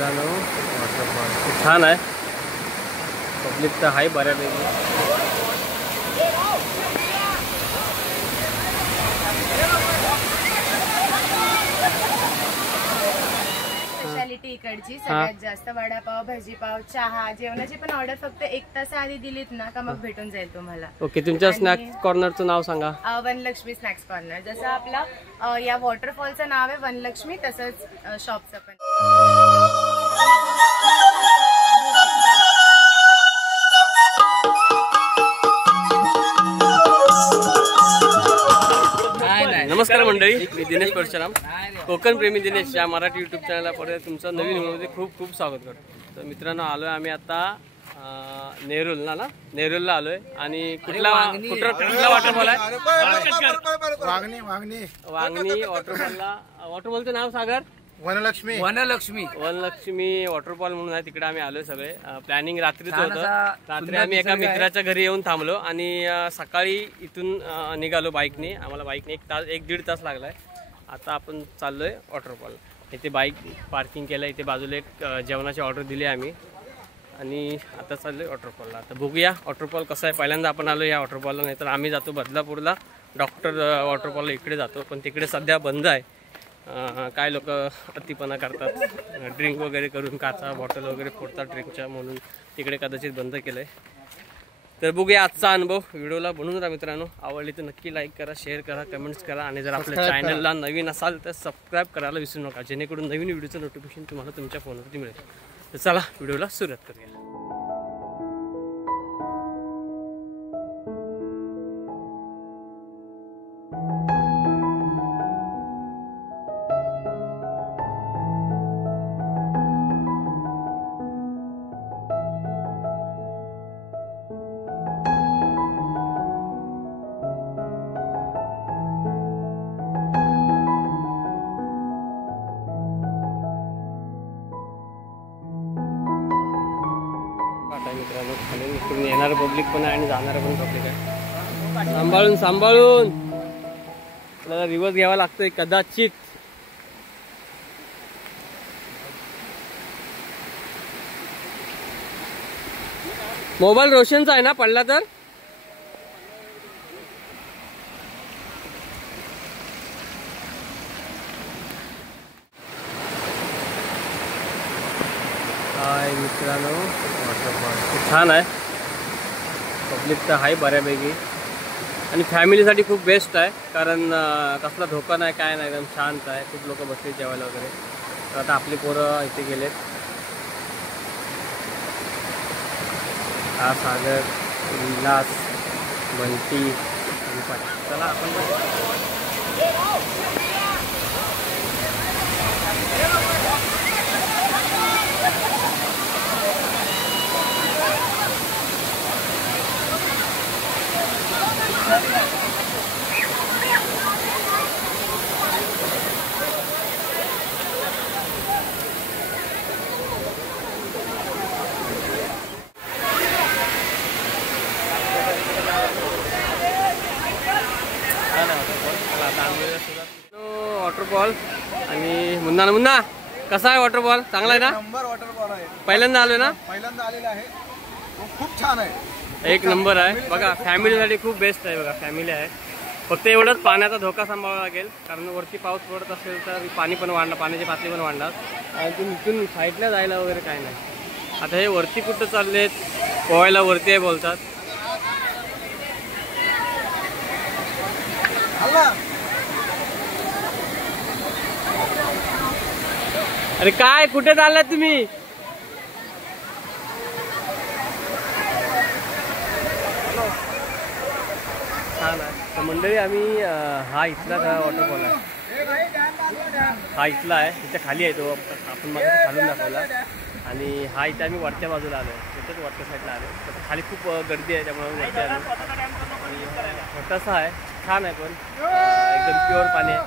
मित्रांनो वॉटरफॉल खूप छान आहे. पब्लिक तर आहे बऱ्यापैकी. स्पेशालिटी इकडची सगळ्यात जास्त वडापाव, भाजीपाव, चहा, जेवणाची पण ऑर्डर फक्त 1 तासाआधी दिलीत ना का मग भेटून जाईल तुम्हाला. ओके, तुमच्या स्नॅक्स कॉर्नरचं नाव सांगा. वनलक्ष्मी स्नॅक्स कॉर्नर. जसं आपलं या वॉटरफॉलचं नाव आहे वनलक्ष्मी, तसंच शॉपचं पण. नमस्कार मंडळी, मी दिनेश परशुराम, कोकण प्रेमी दिनेश या मराठी यूट्यूब चॅनलला परत तुमचं नवीन व्हिडिओमध्ये खूप खूप स्वागत करतो. तर मित्रांनो, आलोय आम्ही आता नेरूलला आलोय. आणि कुठला वॉटरफॉल आहे? वांगणी वॉटरफॉलचं नाव सागर वनलक्ष्मी वॉटरफॉल म्हणून आहे. तिकडे आम्ही आलोय सगळे. प्लॅनिंग रात्रीच होतं. रात्री आम्ही एका मित्राच्या घरी येऊन थांबलो आणि सकाळी इथून निघालो बाईकने. आम्हाला बाईकने 1-1.5 तास लागलाय. आता आपण चाललोय वॉटरफॉल. इथे बाईक पार्किंग केलं. इथे बाजूला एक जेवणाची ऑर्डर दिली आम्ही आणि आता चाललोय वॉटरफॉलला. आता बघूया वॉटरफॉल कसं आहे. पहिल्यांदा आपण आलो या वॉटरफॉलला. नाहीतर आम्ही जातो बदलापूरला डॉक्टर वॉटरफॉलला, इकडे जातो. पण तिकडे सध्या बंद आहे. काय लोक अतिपणा करतात, ड्रिंक वगैरे करून काचा बॉटल वगैरे फोडतात ड्रिंकच्या, म्हणून तिकडे कदाचित बंद केलं आहे. तर बघूया आजचा अनुभव. व्हिडिओला बनवून राहा मित्रांनो. आवडली तर नक्की लाईक करा, शेअर करा, कमेंट्स करा आणि जर आपल्या चॅनलला नवीन असाल तर सबस्क्राईब करायला विसरू नका, जेणेकरून नवीन व्हिडिओचं नोटिफिकेशन तुम्हाला तुमच्या फोनवरती मिळेल. तर चला व्हिडिओला सुरुवात करूया. मित्रांनो, खाली इकडून येणारं पब्लिक पण आहे आणि जाणारं पण पब्लिक आहे. सांभाळून आपल्याला रिवर्स घ्यावा लागतोय कदाचित. मोबाईल रोशनचा आहे ना, पडला तर हाय मित्रांनो, वॉटरफॉल खूप छान आहे. पब्लिक तर आहे बऱ्यापैकी आणि फॅमिलीसाठी खूप बेस्ट आहे. कारण कसला धोका नाही, काय नाही, एकदम शांत आहे. खूप लोक बसले जेवायला वगैरे. तर आता आपली पोरं इथे गेलेत. हा सागर, विलास, बंटी आणि पाटील. चला आपण वॉटरफॉल. आणि मुन्ना कसा आहे वॉटरफॉल? चांगला आहे ना? नंबर वॉटरफॉल आहे. पहिल्यांदा आलोय ना? पहिल्यांदा आलेला आहे. खूप छान आहे. 1 नंबर आहे बघा. फॅमिलीसाठी खूप बेस्ट आहे बघा. फॅमिली आहे. फक्त एवढंच पाण्याचा धोका सांभाळावा लागेल, कारण वरती पाऊस पडत असेल तर पाणी पण वाढणार, पाण्याची पातळी पण वाढणार. आणि इथून साईडला जायला वगैरे काय नाही. आता हे वरती कुठं चाललेत? पोहायला वरती आहे बोलतात. अरे काय, कुठे चाललात तुम्ही? छान आहे. तर मंडळी, आम्ही हा इथला वॉटरफॉल आहे. हा इथला आहे. इथे खाली आहे तो, आपण मला खालून दाखवला. आणि हा इथे आम्ही वरच्या बाजूला आलो आहे. तिथेच वरच्या साईडला आलो. तर खाली खूप गर्दी आहे, त्यामुळे वरती आलो. छोटासा आहे, छान आहे, पण एकदम प्युअर पाणी आहे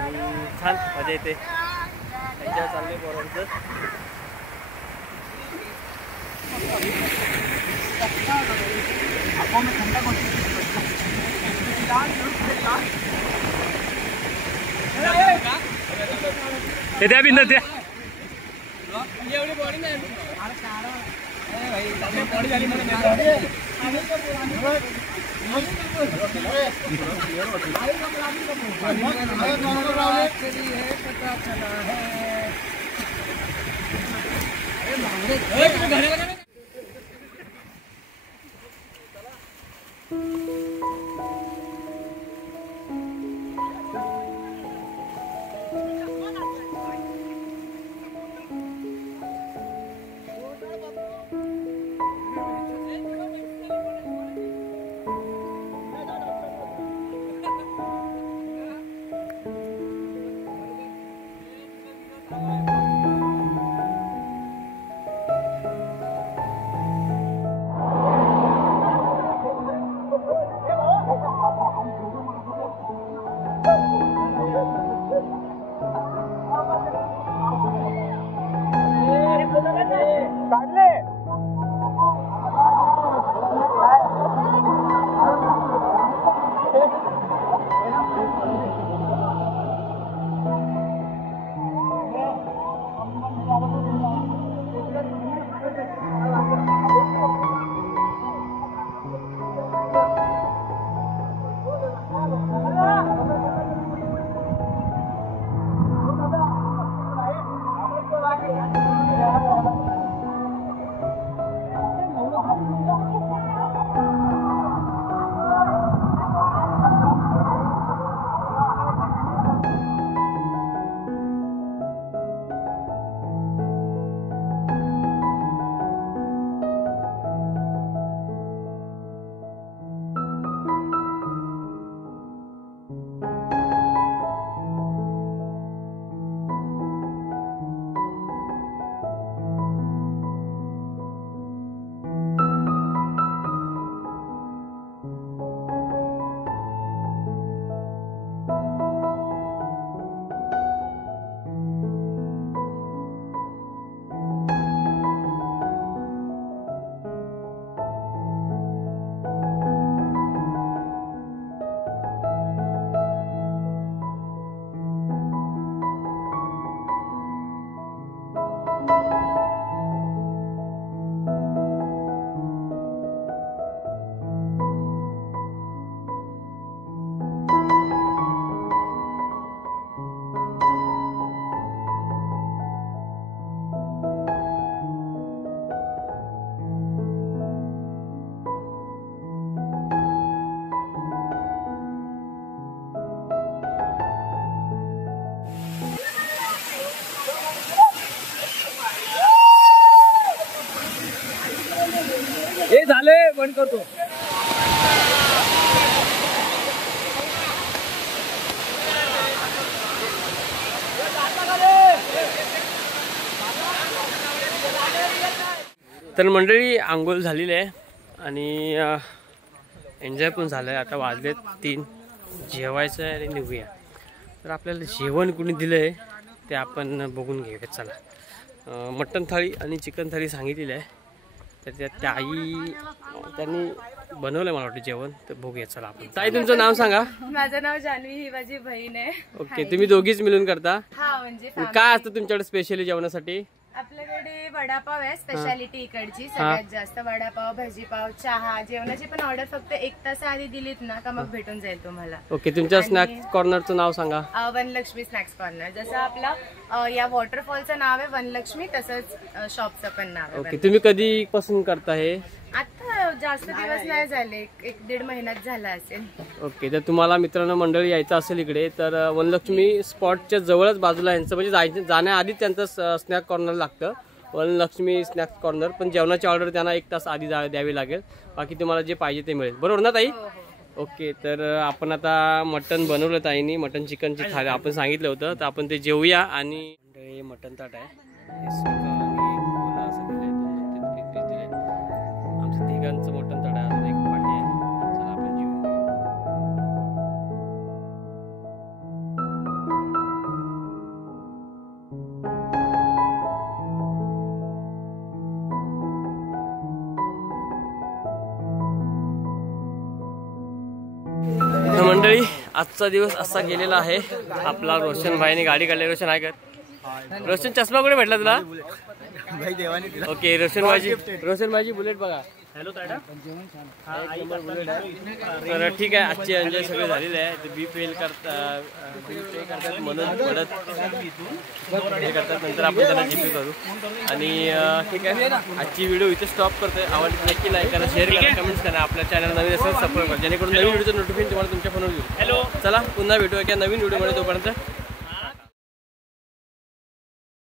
आणि छान मजा येते. त्यांच्या चालले बरोबर. ते द्या बिंद द्या. हे झाले बंद करतो. तर मंडळी आंघोळ झालेली आहे आणि एन्जॉय पण झालं आहे. आता वाजले 3, जेवायचं आहे आणि निघूया. तर आपल्याला जेवण कुणी दिलं आहे ते आपण बघून घेऊया. चला, मटण थाळी आणि चिकन थाळी सांगितलेली आहे. तर त्या आई त्यांनी बनवलं मला वाटतं जेवण. तर बघूया चला आपण. ताई तुमचं नाव सांगा. माझं नाव जान्हवी, ही माझी बहीण आहे. ओके, तुम्ही दोघीच मिळून करता. हा, म्हणजे काय असतं तुमच्याकडे स्पेशली जेवणासाठी? आपल्याकडे वडापाव आहे, स्पेशालिटी इकडची. सगळ्यात जास्त वडापाव, भाजीपाव, चहा. जेवणाची पण ऑर्डर फक्त 1 तास आधी दिलीत ना का मग भेटून जाईल तुम्हाला. ओके, तुमच्या स्नॅक्स कॉर्नरचं नाव सांगा. वनलक्ष्मी स्नॅक्स कॉर्नर. जसं आपलं या वॉटरफॉलचं नाव आहे वनलक्ष्मी, तसंच शॉपचं पण नाव आहे. ओके, तुम्ही कधी पासून करता हे? आता जास्त दिवस नाही झाले, 1-1.5 महिन्यात झाला असेल. ओके, तर तुम्हाला मित्रांनो मंडळी यायचं असेल इकडे तर वनलक्ष्मी स्पॉटच्या जवळच बाजूला यांचं म्हणजे जाण्याआधीच त्यांचं स्नॅक कॉर्नर लागतं, वनलक्ष्मी स्नॅक्स कॉर्नर. पण जेवणाची ऑर्डर त्यांना 1 तास आधी द्यावी लागेल. बाकी तुम्हाला जे पाहिजे ते मिळेल. बरोबर ना ताई? ओके, तर आपण आता मटण बनवलं ताईनी. मटण चिकनची थाळी आपण सांगितलं होतं, तर आपण ते जेवूया. आणि मंडळी मटण ताट आहे, आमचं तिघांचं मटण ताट आहे, एक पाटी आहे. चला आपण जेवू. मंडळी आजचा दिवस असा गेलेला आहे. आपला रोशन भाईने गाडी काढली. रोशन आहे का? रोशन चष्मा कुठे भेटला तुला? भाई देवाने दिला. ओके रोशन माझी बुलेट बघा. हॅलो बुलेट आहे. तर ठीक आहे, आजचे एन्जॉय सगळे झालेले आहे. ते बी फेल करतात म्हणून पडत हे करतात, नंतर आपण त्याला जीपी करू. आणि ठीक आहे, आजची व्हिडिओ इथे स्टॉप करतोय. आवडली नक्की लाईक करा, शेअर करा, कमेंट्स करा. आपल्या चॅनल नवीन असेल सपोर्ट करा, जेणेकरून नवीन व्हिडिओचं नोटिफिकेशन तुम्हाला तुमच्या फोनवर येईल. हॅलो, चला पुन्हा भेटू एका नवीन व्हिडिओमध्ये. तोपर्यंत